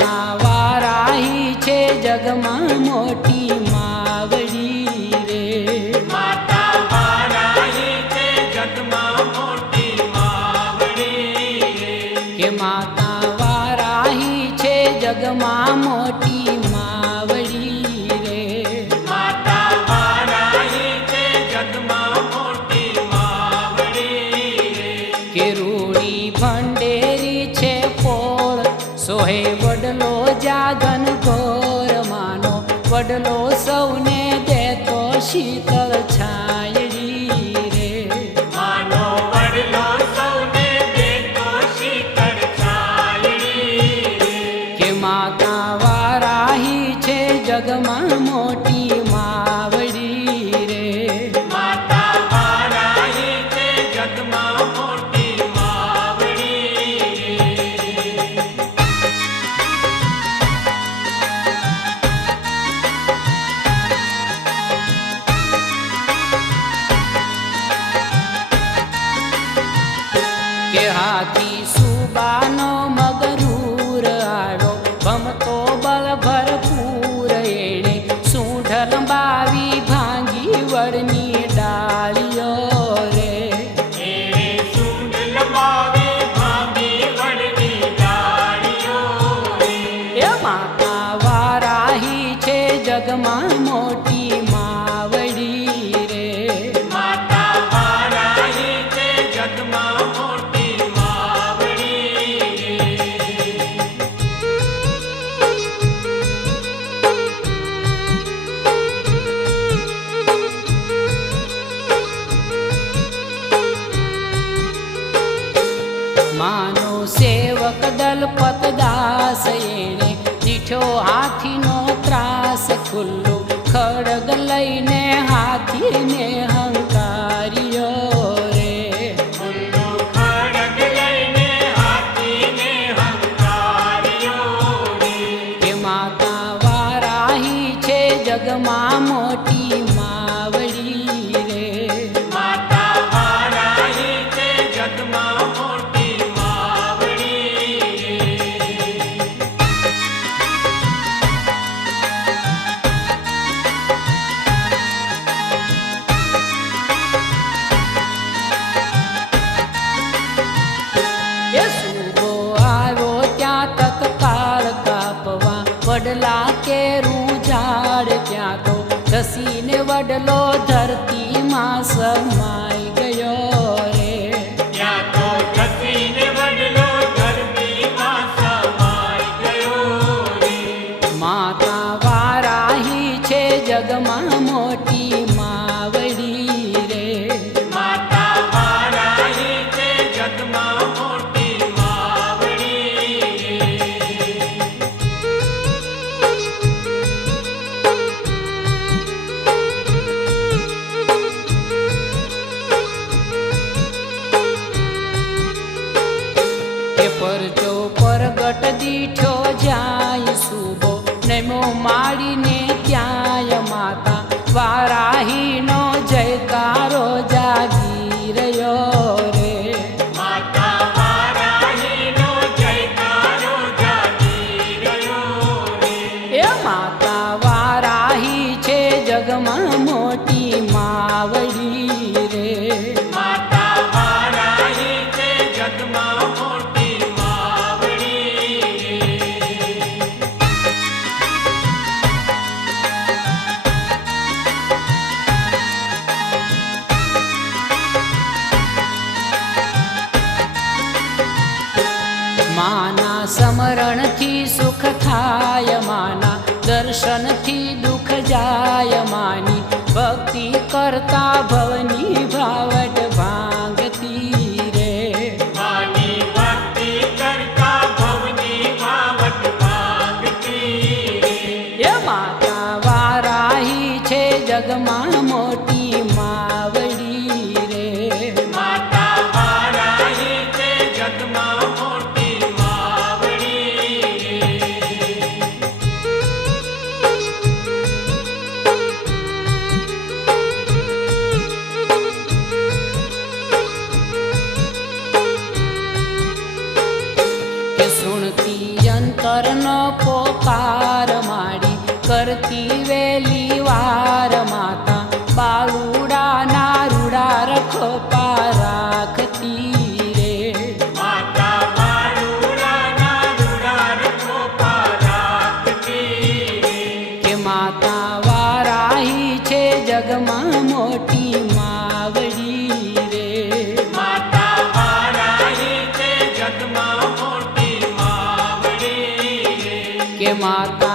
માતા વારાહી છે જગમાં મોટી માવડી રે. માતા વારાહી છે જગમાં મોટી માવડી રે. કે માતા વારાહી છે જગમાં મોટી માવડી રે. માતા વારાહી છે જગમાં મોટી માવડી રે. કે રૂડી ભંડેરી છે પોળ સોહે વડલો જાગન ઘોર માનો વડલો સૌને દેતો શીતળ છાયડી રે. માનો વડલો સૌને દેતો શીતળ છાયડી રે. કે માતા વારાહી છે જગમાં મોટી માવડી રે. માતા વારાહી છે જગમાં મોટી માવડી રે. કે હાથી સુબાનો મગરૂર આડો ભમતો બળ ભરપૂર એણે સૂંઢ લંબાવી ભાંગી વડની ડાળીઓ રે. એણે સૂંઢ લંબાવી ભાંગી વડની ડાળીઓ રે. એ માતા વારાહી છે જગમાં મોટી માવડી રે. માતા વારાહી છે જગમાં મોટી માવડી રે. માનો સેવક દલપતદાસ એણે દીઠો હાથીનો ત્રાસ ખુલ્લો ખડગ લઈને હાથીને હંકાર્યો રે. ખુલ્લો ખડગ લઈને હાથીને હંકાર્યો રે. કે માતા વારાહી છે જગમાં મોટી માવડી રે. માતા વારાહી છે જગમાં મોટી માવડી રે. એ સુબો આવ્યો ત્યાં તત્કાળ કાપવા વડલા કેરું ઝાડ ત્યાં તો ધસીને વડલો ધરતીમાં સમાઈ ગયો રે. ત્યાં તો ધસીને વડલો ધરતીમાં સમાઈ ગયો રે. માતા વારાહી છે જગમાં મોટી માવડી રે. માતા વારાહી છે જગમાં મોટી માવડી રે. કે પરજો પરગટ દીઠો જાય સુબો નેમો માડીને ત્યાંય માતા વારાહીનો જયકારો જાગી રહ્યો રે. માતા વારાહીનો જયકારો જાગી રહ્યો રે. એ માતા વારાહી છે જગમાં મોટી માવડી રે. માતા વારાહી છે જગમાં મોટી માવડી રે. માના સ્મરણથી સુખ થાય માના દર્શનથી દુઃખ જાય માની ભક્તિ કરતા ભવની ભાવટ ભાંગતી રે. માની ભક્તિ કરતા ભવની ભાવટ ભાંગતી રે. એ માતા વારાહી છે જગમાં મોટી માવડી રે. માતા વારાહી છે જગમાં મોટી માવડી રે. માતા